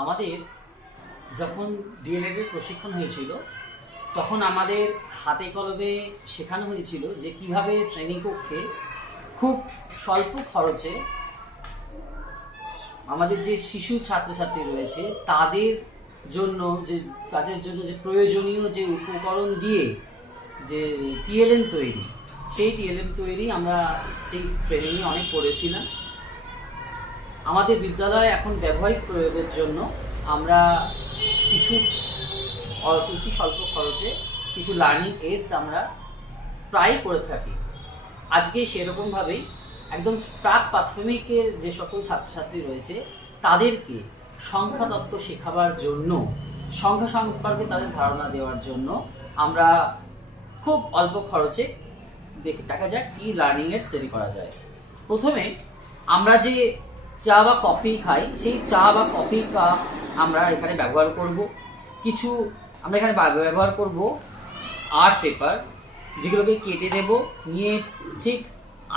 আমাদের যখন ডিএলএড এর প্রশিক্ষণ হয়েছিল তখন আমাদের হাতে কলমে শেখানো হয়েছিল যে কিভাবে শ্রেণীকক্ষে খুব স্বল্প খরচে আমাদের যে শিশু ছাত্রছাত্রী রয়েছে তাদের জন্য যে প্রয়োজনীয় যে উপকরণ দিয়ে যে টিএলএম তৈরি, সেই টিএলএম তৈরি আমরা সেই ট্রেনিংয়ে অনেক করেছিলাম। আমাদের বিদ্যালয়ে এখন ব্যবহারিক প্রয়োগের জন্য আমরা কিছু অতি স্বল্প খরচে কিছু লার্নিং এইডস আমরা প্রায় করে থাকি। আজকে সেরকমভাবেই একদম প্রাক প্রাথমিকের যে সকল ছাত্রছাত্রী রয়েছে তাদেরকে সংখ্যাতত্ত্ব শেখাবার জন্য, সংখ্যা সম্পর্কে তাদের ধারণা দেওয়ার জন্য আমরা খুব অল্প খরচে দেখা যাক কি লার্নিং এইডস তৈরি করা যায়। প্রথমে আমরা যে চা বা কফি খাই, সেই চা বা কফি কাপ আমরা এখানে ব্যবহার করব। আমরা এখানে ব্যবহার করব আর্ট পেপার, যেগুলোকে কেটে নেব, নিয়ে ঠিক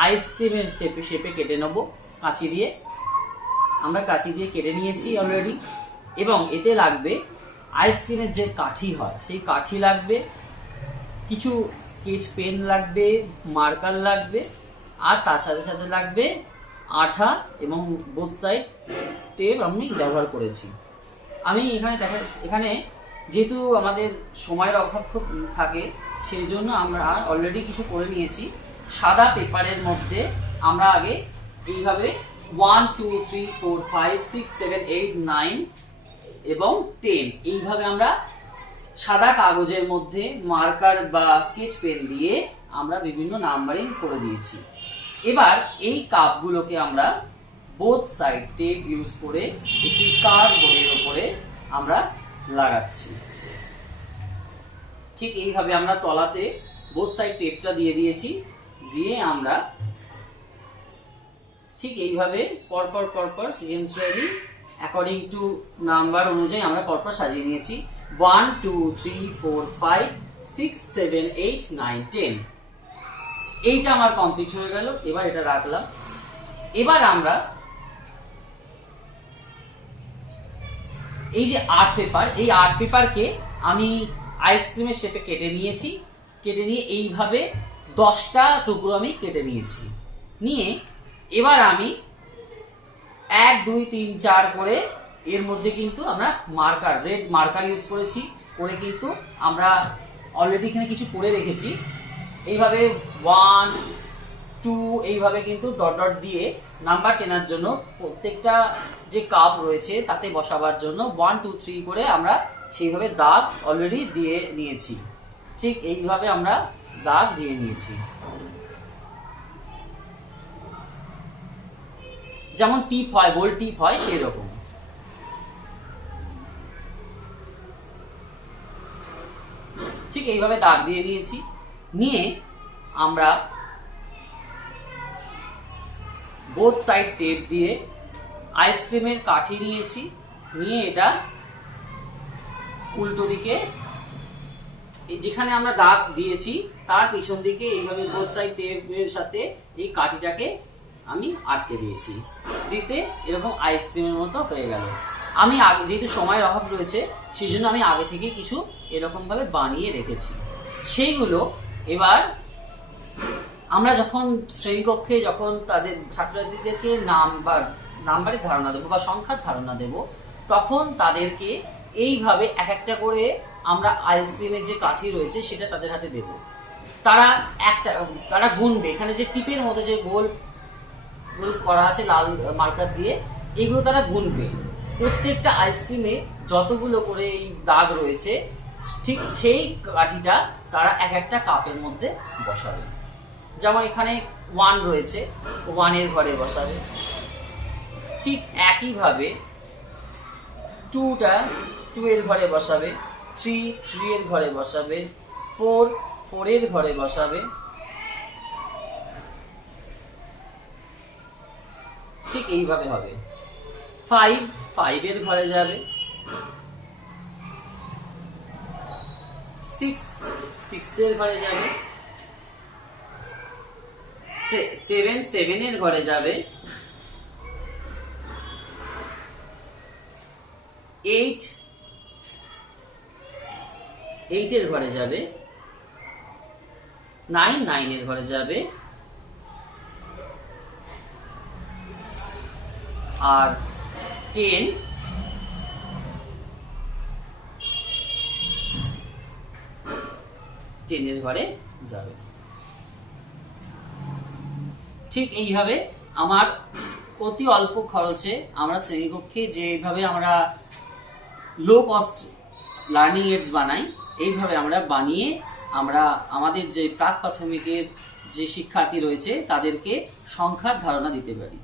আইসক্রিমের শেপে কেটে নেব কাঁচি দিয়ে। আমরা কাঁচি দিয়ে কেটে নিয়েছি অলরেডি। এবং এতে লাগবে আইসক্রিমের যে কাঠি হয় সেই কাঠি লাগবে, কিছু স্কেচ পেন লাগবে, মার্কার লাগবে, আর তার সাথে সাথে লাগবে আঠা এবং বোথ সাইড টেপ আমি ব্যবহার করেছি। আমি এখানে যেহেতু আমাদের সময়ের অভাব খুব থাকে, সেই জন্য আমরা অলরেডি কিছু করে নিয়েছি। সাদা পেপারের মধ্যে আমরা আগে এইভাবে 1 2 3 4 5 6 7 8 9 এবং 10 এইভাবে আমরা সাদা কাগজের মধ্যে মার্কার বা স্কেচ পেন দিয়ে আমরা বিভিন্ন নাম্বারিং করে দিয়েছি। এবার এই কাপগুলোকে আমরা বোথ সাইড টেপ ইউজ করে একটি কার্ডবোর্ডের উপরে আমরা লাগাচ্ছি। ঠিক এইভাবে আমরা তলাতে বোথ সাইড টেপটা দিয়ে দিয়েছি। দিয়ে আমরা ঠিক এইভাবে পরপর সিকোয়েন্সিয়ালি অ্যাকর্ডিং টু নাম্বার অনুযায়ী আমরা পরপর সাজিয়ে নিয়েছি। 1 2 3 4 5 6 7 8 9 10। এইটা আমার কমপ্লিট হয়ে গেল। এবার এটা রাখলাম। এবার আমরা এই যে আর্ট পেপার, এই আর্ট পেপারকে আমি আইসক্রিমের শেপে কেটে নিয়েছি। কেটে নিয়ে এইভাবে 10টা টুকরো আমি কেটে নিয়েছি। নিয়ে এবার আমি 1 2 3 4 করে এর মধ্যে কিন্তু আমরা রেড মার্কার ইউজ করেছি। করে কিন্তু আমরা অলরেডি এখানে কিছু করে রেখেছি। এইভাবে 1 2 এইভাবে কিন্তু ডট ডট দিয়ে নাম্বার চেনার জন্য প্রত্যেকটা যে কাপ রয়েছে তাতে বসাবার জন্য 1 2 3 করে আমরা সেইভাবে দাগ অলরেডি দিয়ে নিয়েছি। ঠিক এইভাবে আমরা দাগ দিয়ে নিয়েছি। যেমন টিপ হয়, গোল টিপ হয়, সেই রকম। ঠিক এইভাবে দাগ দিয়ে নিয়েছি। নিয়ে আমরা বোথ সাইড টেপ দিয়ে আইসক্রিমের কাঠি নিয়েছি। নিয়ে এটা উল্টো দিকে যেখানে আমরা দাগ দিয়েছি তার পিছন দিকে এইভাবে বোথ সাইড টেপের সাথে এই কাঠিটাকে আমি আটকে দিয়েছি। দিতে এরকম আইসক্রিমের মতো হয়ে গেল। আমি আগে যেহেতু সময়ের অভাব রয়েছে সেই জন্য আমি আগে থেকে কিছু এরকমভাবে বানিয়ে রেখেছি। সেইগুলো এবার আমরা যখন শ্রেণীকক্ষে যখন তাদের ছাত্রছাত্রীদেরকে নাম্বারের ধারণা দেবো বা সংখ্যার ধারণা দেব, তখন তাদেরকে এইভাবে এক একটা করে আমরা আইসক্রিমের যে কাঠি রয়েছে সেটা তাদের হাতে দেব। তারা গুনবে। এখানে যে টিপের মধ্যে যে গোল করা আছে লাল মার্কার দিয়ে, এগুলো তারা গুনবে। প্রত্যেকটা আইসক্রিমে যতগুলো করে এই দাগ রয়েছে ঠিক সেই কাঠিটা তারা এক একটা কাপের মধ্যে বসাবে। যেমন এখানে 1 রয়েছে, 1 এর ঘরে বসাবে। ঠিক একইভাবে 2টা 2 এর ঘরে বসাবে, 3 এর ঘরে বসাবে, 4 এর ঘরে বসাবে। ঠিক এইভাবে হবে। 5 এর ঘরে যাবে, 6 এর ঘরে যাবে, 7 এর ঘরে যাবে, 8 8 এর ঘরে যাবে, 9 9 এর ঘরে যাবে, আর 10 10 এর ঘরে যাবে। ঠিক এইভাবে আমার অতি অল্প খরচে আমরা শ্রেণীকক্ষে যেভাবে আমরা লো কস্ট লার্নিং এইডস বানাই, এইভাবে আমরা বানিয়ে আমরা আমাদের যে প্রাক প্রাথমিকের যে শিক্ষার্থী রয়েছে তাদেরকে সংখ্যার ধারণা দিতে পারি।